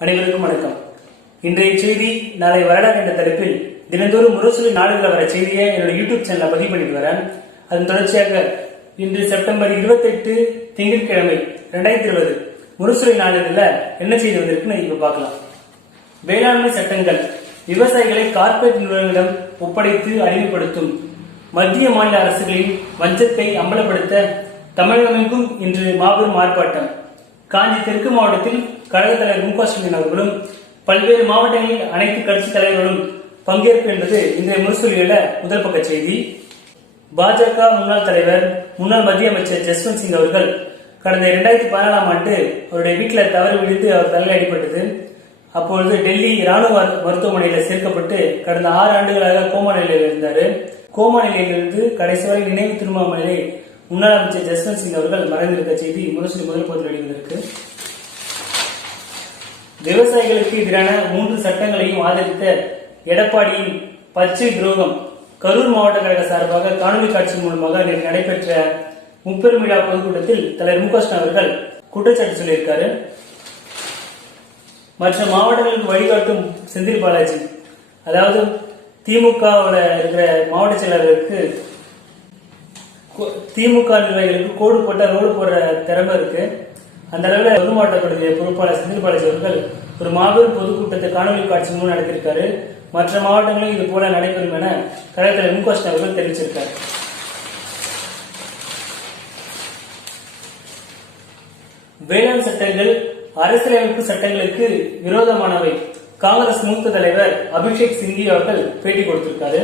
அனைவருக்கும் வணக்கம். இன்றைய செய்தி நாளை வரலாறு என்ற தலைப்பில் தினந்தோறும் முரசொலி நாடுகளில் வர செய்தியை என்னோட யூடியூப் சேனலை பதிவு பண்ணிட்டு வரேன். அதன் தொடர்ச்சியாக இன்று செப்டம்பர் இருபத்தெட்டு திங்கட்கிழமை ரெண்டாயிரத்தி இருபது முரசொலி நாடுகள்ல என்ன செய்தி வந்திருக்குன்னு இப்ப பார்க்கலாம். வேளாண்மை சட்டங்கள் விவசாயிகளை கார்ப்பரேட் நிறுவனங்களிடம் ஒப்படைத்து அடிமைப்படுத்தும் மத்திய மாநில அரசுகளின் வஞ்சத்தை அம்பலப்படுத்த தமிழகமெங்கும் இன்று மாபெரும் ஆர்ப்பாட்டம். காஞ்சி தெற்கு மாவட்டத்தில் கழக தலைவர் மு க ஸ்டாலின் அவர்களும் பல்வேறு மாவட்டங்களில் அனைத்து கட்சி தலைவர்களும் பங்கேற்பு என்பது இன்றைய முரசொலியில முதல் பக்க செய்தி. பாஜக முன்னாள் தலைவர் முன்னாள் மத்திய அமைச்சர் ஜஸ்வந்த் சிங் அவர்கள் கடந்த இரண்டாயிரத்தி பதினாலாம் ஆண்டு அவருடைய வீட்டில் தவறு விழுந்து அவர் தலையில் அடிபட்டது. அப்பொழுது டெல்லி ராணுவ மருத்துவமனையில் சேர்க்கப்பட்டு கடந்த ஆறு ஆண்டுகளாக கோமா நிலையில் இருந்தார். கோமா நிலையிலிருந்து கடைசி வரை நினைவு திரும்பாமலே முன்னாள் அமைச்சர் ஜஸ்வந்த் சிங் அவர்கள் மறைந்திருக்க செய்தி முரசொலி முதல் பகுதியில் வெளிவந்திருக்கு. விவசாயிகளுக்கு எதிரான மூன்று சட்டங்களையும் ஆதரித்த எடப்பாடியின் பச்சை துரோகம் கரூர் மாவட்ட கழக சார்பாக காணொலி காட்சி மூலமாக நேற்று நடைபெற்ற முப்பெரும் விழா பொதுக்கூட்டத்தில் தலைவர் மு அவர்கள் குற்றச்சாட்டு சொல்லியிருக்காரு. மற்ற மாவட்டங்களுக்கு வழிகாட்டும் செந்தில் பாலாஜி அதாவது திமுகவில் இருக்கிற மாவட்ட செயலாளருக்கு கோ- திமுக நிர்வாகிகளுக்கு கோடு போட்ட ரோடு போடுற திறமை இருக்கு. அந்த அளவில் உருமாற்றப்படுகிற பொறுப்பாளர் செந்தில் பாலாஜி அவர்கள் ஒரு மாபெரும் பொதுக்கூட்டத்தை காணொலி காட்சி மூலம் நடத்தியிருக்காரு. மற்ற மாவட்டங்களும் இது போல நடைபெறும் என கழகத்தில் மு அவர்கள் தெரிவிச்சிருக்காரு. வேளாண் சட்டங்கள் அரசியலமைப்பு சட்டங்களுக்கு விரோதமானவை. காங்கிரஸ் மூத்த தலைவர் அபிஷேக் சிங்கி அவர்கள் பேட்டி கொடுத்திருக்காரு.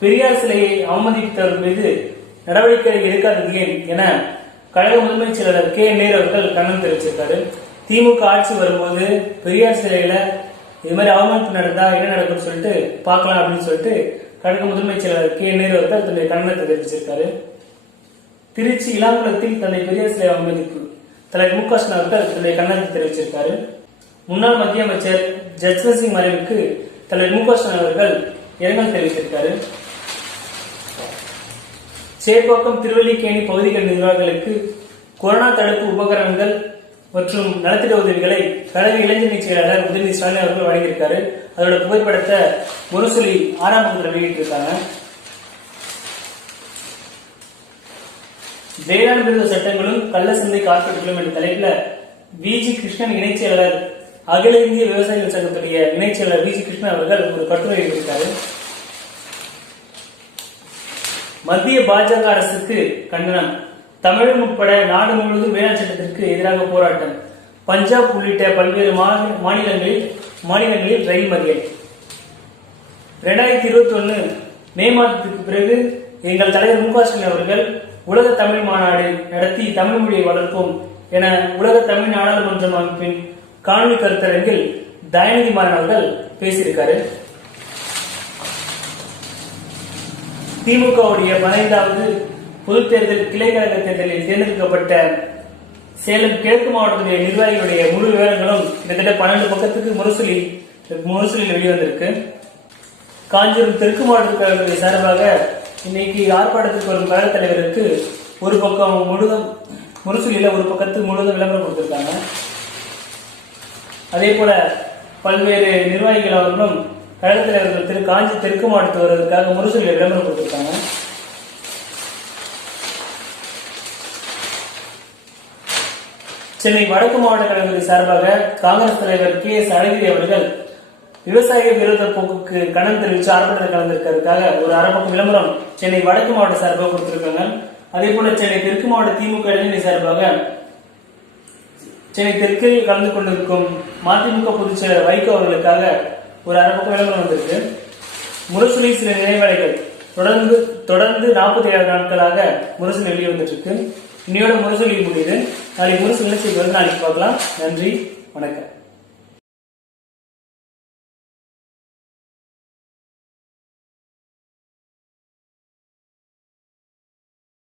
பெரியார் சிலையை அவமதித்தவர் மீது நடவடிக்கை எடுக்காதது ஏன் என கழக முதன்மை செயலாளர் கே நேரு அவர்கள் கண்ணம் தெரிவிச்சிருக்காரு. திமுக ஆட்சி வரும்போது பெரியார் சிலையில இது மாதிரி அவமதிப்பு நடந்தா என்ன நடக்கும்னு சொல்லிட்டு பார்க்கலாம் அப்படின்னு சொல்லிட்டு கழக முதன்மைச் செயலாளர் கே நேரு அவர்கள் தன்னுடைய கண்டனத்தை தெரிவிச்சிருக்காரு. திருச்சி இளாங்குளத்தில் தன்னை பெரியார் சிலை அவமதிப்பு. தலைவர் மு க ஸ்டாலின் அவர்கள் தன்னுடைய கண்டனத்தை தெரிவிச்சிருக்காரு. முன்னாள் மத்திய அமைச்சர் ஜஸ்வந்த் சிங் மறைவுக்கு தலைவர் மு க ஸ்டாலின் அவர்கள் இரங்கல் தெரிவித்திருக்காரு. சேப்பாக்கம் திருவல்லிக்கேணி பகுதிகள் நிர்வாகிகளுக்கு கொரோனா தடுப்பு உபகரணங்கள் மற்றும் நலத்திட்ட உதவிகளை கழக இளைஞரணி செயலாளர் உதயநிதி ஸ்டாலின் அவர்கள் வழங்கியிருக்காரு. அதோட புகைப்படத்தை முரசொலி ஆறாம் பக்கத்தில் வெளியிட்டிருக்காங்க. வேளாண் விருது சட்டங்களும் கள்ள சந்தை கார்பரேட்டுகளும் என்ற தலைப்புல விஜி கிருஷ்ணன் இணைச் செயலாளர் அகில இந்திய விவசாயிகள் சங்கத்துடைய இணைச் செயலாளர் விஜி கிருஷ்ணன் அவர்கள் ஒரு கட்டுரை எழுதியிருக்காரு. மத்திய பாஜக அரசுக்கு கண்டனம். தமிழகம் உட்பட நாடு முழுவதும் வேளாண் சட்டத்திற்கு எதிராக போராட்டம். பஞ்சாப் உள்ளிட்ட பல்வேறு மாநிலங்களில் மாநிலங்களில் ரயில் மறியல். ரெண்டாயிரத்தி இருபத்தி ஒன்னு மே மாதத்துக்கு பிறகு எங்கள் தலைவர் மு க ஸ்டாலின் அவர்கள் உலக தமிழ் மாநாடு நடத்தி தமிழ் மொழியை வளர்ப்போம் என உலக தமிழ் நாடாளுமன்றம் அமைப்பின் காணொலி கருத்தரங்கில் தயாநிதி மாறன் அவர்கள் பேசியிருக்காரு. திமுகவுடைய பதினைந்தாவது பொதுத் தேர்தல் கிளை கழக தேர்தலில் தேர்ந்தெடுக்கப்பட்ட சேலம் கிழக்கு மாவட்டத்துடைய நிர்வாகிகளுடைய முழு விவரங்களும் கிட்டத்தட்ட பன்னெண்டு பக்கத்துக்கு முரசொலி முரசொலியில் வெளிவந்திருக்கு. காஞ்சிபுரம் தெற்கு மாவட்ட சார்பாக இன்னைக்கு ஆர்ப்பாட்டத்துக்கு வரும் கழக தலைவருக்கு ஒரு பக்கம் முழுதும் முரசொலியில் ஒரு பக்கத்துக்கு முழுதும் விளம்பரம் கொடுத்திருக்காங்க. அதே போல பல்வேறு நிர்வாகிகள் அவர்களும் கழகத்தில் இருக்கிற திரு காஞ்சி தெற்கு மாவட்டத்து வருவதற்காக முரசொலியில் விளம்பரம் கொடுத்துருக்காங்க. சென்னை வடக்கு மாவட்ட கழகத்தின் சார்பாக காங்கிரஸ் தலைவர் கே எஸ் அழகிரி அவர்கள் விவசாய விரோத போக்குக்கு கடன் தெரிவித்து ஆர்ப்பாட்டத்தில் கலந்திருக்கிறதுக்காக ஒரு அரை பக்கம் விளம்பரம் சென்னை வடக்கு மாவட்ட சார்பாக கொடுத்திருக்காங்க. அதே போல சென்னை தெற்கு மாவட்ட திமுக இளைஞர் சார்பாக சென்னை தெற்கில் கலந்து கொண்டிருக்கும் மதிமுக பொதுச்செயலர் வைகோ அவர்களுக்காக ஒரு அரை பக்கம் விளம்பரம் வந்திருக்கு. முரசுலி சில நினைவலைகள் தொடர்ந்து தொடர்ந்து நாற்பத்தி ஏழு நாட்களாக முரசொலி வெளியே வந்துட்டு இருக்கு இன்னையோட முரசொலி முடியுது. நாளைக்கு முரசு செய்தி வந்து நாளைக்கு பார்க்கலாம். நன்றி. வணக்கம்.